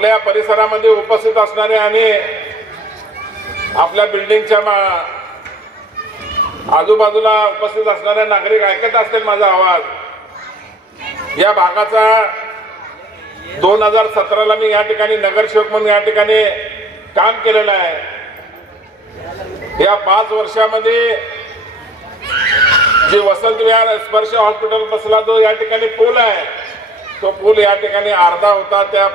आपल्या परिसरामध्ये उपस्थित असणारे आणि आपल्या बिल्डिंगच्या आजूबाजूला उपस्थित असणारे नागरिक ऐकत असतील माझा आवाज. या भागाचा 2017ला मी या ठिकाणी नगरसेवक म्हणून या ठिकाणी काम केलेलं आहे. या 5 वर्षामध्ये जे वसंत विहार स्पर्श हॉस्पिटल बसला जो या ठिकाणी पूल आहे, तो पूल या ठिकाणी अर्धा होता. त्या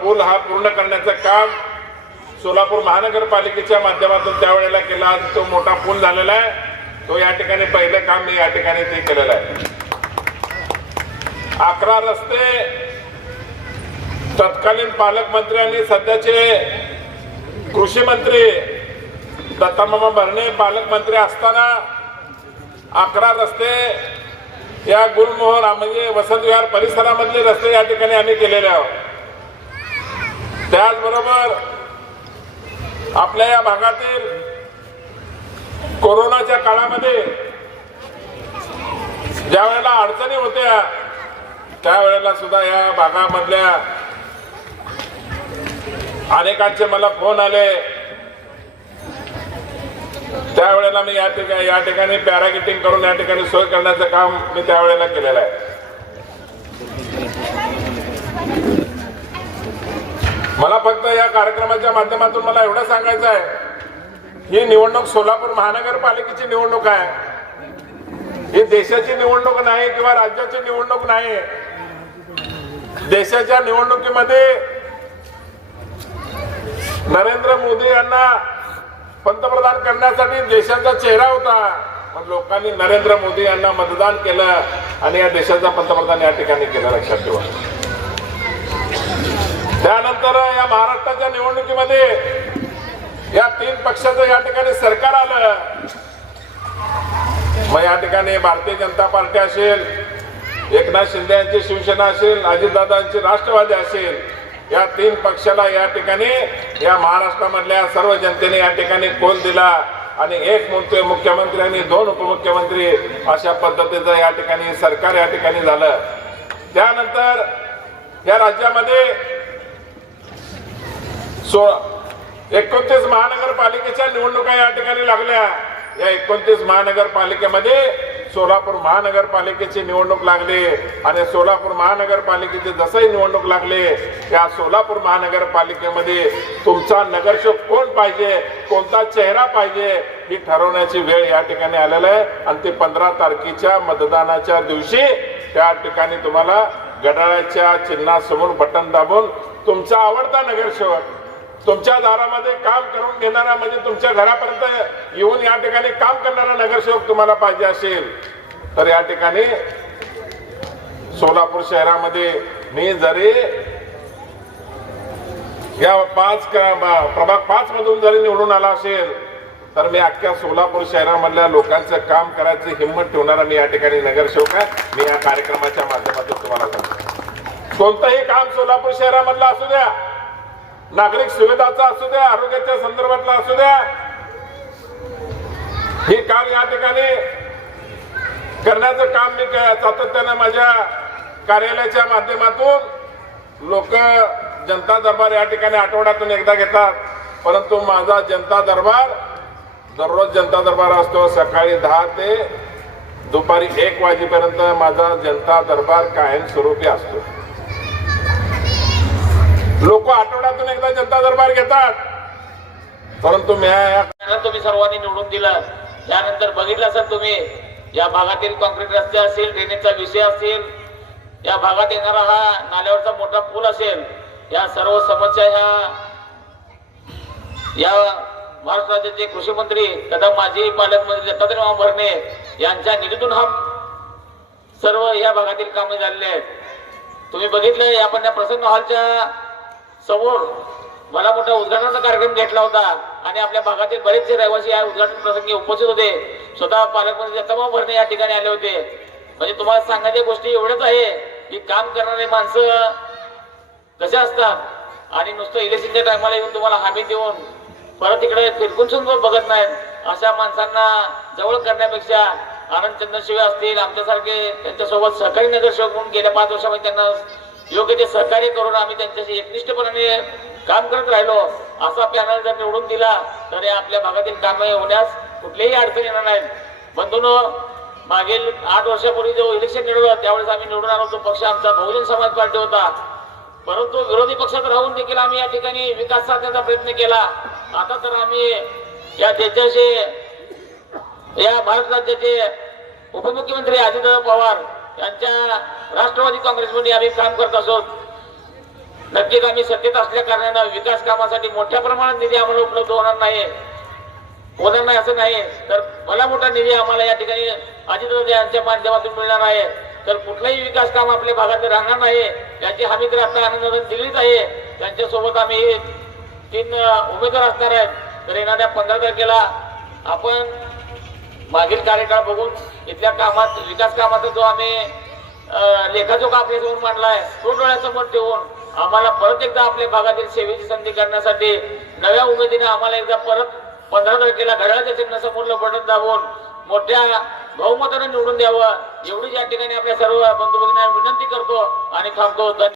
पूल हा पूर्ण करण्याचं काम सोलापूर महानगरपालिकेच्या माध्यमातून त्यावेळेला केला. आज तो मोठा पूल झालेला आहे. तो या ठिकाणी पहिलं काम मी या ठिकाणी ते केलेलं आहे. 11 रस्ते तत्कालीन पालकमंत्री आणि सध्याचे कृषी मंत्री दत्तामामा भरणे पालकमंत्री असताना 11 रस्ते या गुलमोहर म्हणजे वसंत विहार परिसरामधले रस्ते या ठिकाणी आम्ही केलेले आहोत. त्याचबरोबर आपल्या या भागातील कोरोनाच्या काळामध्ये ज्या वेळेला अडचणी होत्या त्यावेळेला सुद्धा या भागामधल्या अनेकांचे मला फोन आले. त्यावेळेला मी या ठिकाणी पॅराग्लायडिंग करून या ठिकाणी सोय करण्याचं काम मी त्यावेळेला केलेलं आहे. मला फक्त या कार्यक्रमाच्या माध्यमातून मला एवढं सांगायचं आहे, ही निवडणूक सोलापूर महानगरपालिकेची निवडणूक आहे. ही देशाची निवडणूक नाही किंवा राज्याची निवडणूक नाही. देशाच्या निवडणुकीमध्ये नरेंद्र मोदी यांना पंतप्रधान करण्यासाठी देशाचा चेहरा होता, पण लोकांनी नरेंद्र मोदी यांना मतदान केलं आणि या देशाचा पंतप्रधान या ठिकाणी केलं. लक्षात ठेवा. त्यानंतर या महाराष्ट्राच्या निवडणुकीमध्ये या 3 पक्षाचं या ठिकाणी सरकार आलं. मग या ठिकाणी भारतीय जनता पार्टी असेल, एकनाथ शिंदे यांची शिवसेना असेल, अजितदादांची राष्ट्रवादी असेल, या 3 पक्षाला या ठिकाणी या महाराष्ट्रामधल्या सर्व जनतेने या ठिकाणी कौल दिला आणि एक मुख्यमंत्री आणि 2 उपमुख्यमंत्री अशा पद्धतीचं या ठिकाणी सरकार या ठिकाणी झालं. त्यानंतर या राज्यामध्ये 29 महानगरपालिकेच्या निवडणुका या ठिकाणी लागल्या. या 29 महानगरपालिकेमध्ये सोलापूर महानगरपालिकेची निवडणूक लागली आणि सोलापूर महानगरपालिकेची जसंही निवडणूक लागली, या सोलापूर महानगरपालिकेमध्ये तुमचा नगरसेवक कोण पाहिजे, कोणता चेहरा पाहिजे ही ठरवण्याची वेळ या ठिकाणी आलेला आहे. आणि ते 15 तारखेच्या मतदानाच्या दिवशी त्या ठिकाणी तुम्हाला घड्याळाच्या चिन्हासमोर बटन दाबून तुमचा आवडता नगरसेवक तुमच्या दारामध्ये काम करून घेणारा म्हणजे तुमच्या घरापर्यंत येऊन या ठिकाणी काम करणारा नगरसेवक तुम्हाला पाहिजे असेल तर या ठिकाणी सोलापूर शहरामध्ये मी जरी या प्रभाग 5 मधून जरी निवडून आला असेल तर मी अख्ख्या सोलापूर शहरामधल्या लोकांचं काम करायची हिंमत ठेवणारा मी या ठिकाणी नगरसेवक आहे. मी या कार्यक्रमाच्या माध्यमातून तुम्हाला सांगतो, कोणतंही काम सोलापूर शहरामधलं असू द्या, नागरिक सुविधाचा असू द्या, आरोग्याच्या संदर्भातला असू द्या, हे काम या ठिकाणी करण्याचं काम मी सातत्यानं माझ्या कार्यालयाच्या माध्यमातून लोक जनता दरबार या ठिकाणी आठवड्यातून एकदा घेतात, परंतु माझा जनता दरबार दररोज जनता दरबार असतो. सकाळी 10 ते दुपारी 1 वाजेपर्यंत माझा जनता दरबार कायमस्वरूपी असतो. लोक आठवड्यातून एकदा जनता दरबार घेतात, परंतु तुम्ही सर्वांनी निवडून दिलं. त्यानंतर बघितलं असेल तुम्ही या भागातील कॉन्क्रीट रस्ते असतील, ड्रेनेजचा विषय असेल, या भागात येणारा हा नाल्यावरचा मोठा पूल असेल, या सर्व समस्या या महाराष्ट्र राज्याचे कृषी मंत्री तथा माजी पालकमंत्री दत्तात्रय भरणे यांच्या निधीतून हा सर्व या भागातील कामे झालेले आहेत. तुम्ही बघितलं आपण या प्रसन्न हॉलच्या समोर मला मोठा उद्घाटनाचा कार्यक्रम घेतला होता आणि आपल्या भागातील बरेचसे रहिवासी या उद्घाटन प्रसंगी उपस्थित होते. स्वतः पालकमंत्री दत्तात्रय भरणे या ठिकाणी आले होते. म्हणजे तुम्हाला सांगायच्या गोष्टी एवढ्याच आहे की काम करणारे माणसं कसे असतात आणि नुसतं इलेक्शनच्या टायमाला येऊन तुम्हाला हमी देऊन परत इकडे फिरकून सुद्धा बघत नाहीत. अशा माणसांना जवळ करण्यापेक्षा आनंद चंदनशिवे असतील आमच्यासारखे त्यांच्यासोबत सहकारी नगरसेवक म्हणून गेल्या 5 वर्षामध्ये त्यांना योग्य ते सहकार्य करून आम्ही त्यांच्याशी एकनिष्ठपणाने काम करत राहिलो. असा पॅनल जर निवडून दिला तर या आपल्या भागातील कामे होण्यास कुठलीही अडचण येणार नाही. बंधूंनो, मागील 8 वर्षापूर्वी जो इलेक्शन निवडलं त्यावेळेस आम्ही निवडून आलो तो पक्ष आमचा बहुजन समाज पार्टी होता. परंतु विरोधी पक्षात राहून देखील आम्ही या ठिकाणी विकास साधण्याचा प्रयत्न केला. आता तर आम्ही या देशाचे या भारत राज्याचे उपमुख्यमंत्री अजितदादा पवार यांच्या राष्ट्रवादी काँग्रेसमध्ये आम्ही काम करत असोत. नक्कीच आम्ही सत्तेत असल्या कारणानं विकास कामासाठी मोठ्या प्रमाणात निधी आम्हाला उपलब्ध होणार नाही असं नाही, तर भला मोठा निधी आम्हाला या ठिकाणी अजितदादा यांच्या माध्यमातून मिळणार आहे. तर कुठलाही विकास काम आपल्या भागात राहणार नाही याची हमी तर आता आनंदाने दिलीच आहे. त्यांच्यासोबत आम्ही 3 उमेदवार असणार आहेत. तर येणाऱ्या 15 तारखेला आपण मागील कार्यकाळ बघून इथल्या कामात विकास कामाचा जो आम्ही लेखाजोखा आपल्यासमोर मांडलाय तो डोळ्यासमोर ठेवून आम्हाला परत एकदा आपल्या भागातील सेवेची संधी करण्यासाठी नव्या उमेदीने आम्हाला एकदा परत 15 तारखेला घड्याळाच्या चिन्हासमोरलं बटन दाबून मोठ्या बहुमताने निवडून द्यावं एवढीच या ठिकाणी आपल्या सर्व बंधू भगिनींना विनंती करतो आणि थांबतो.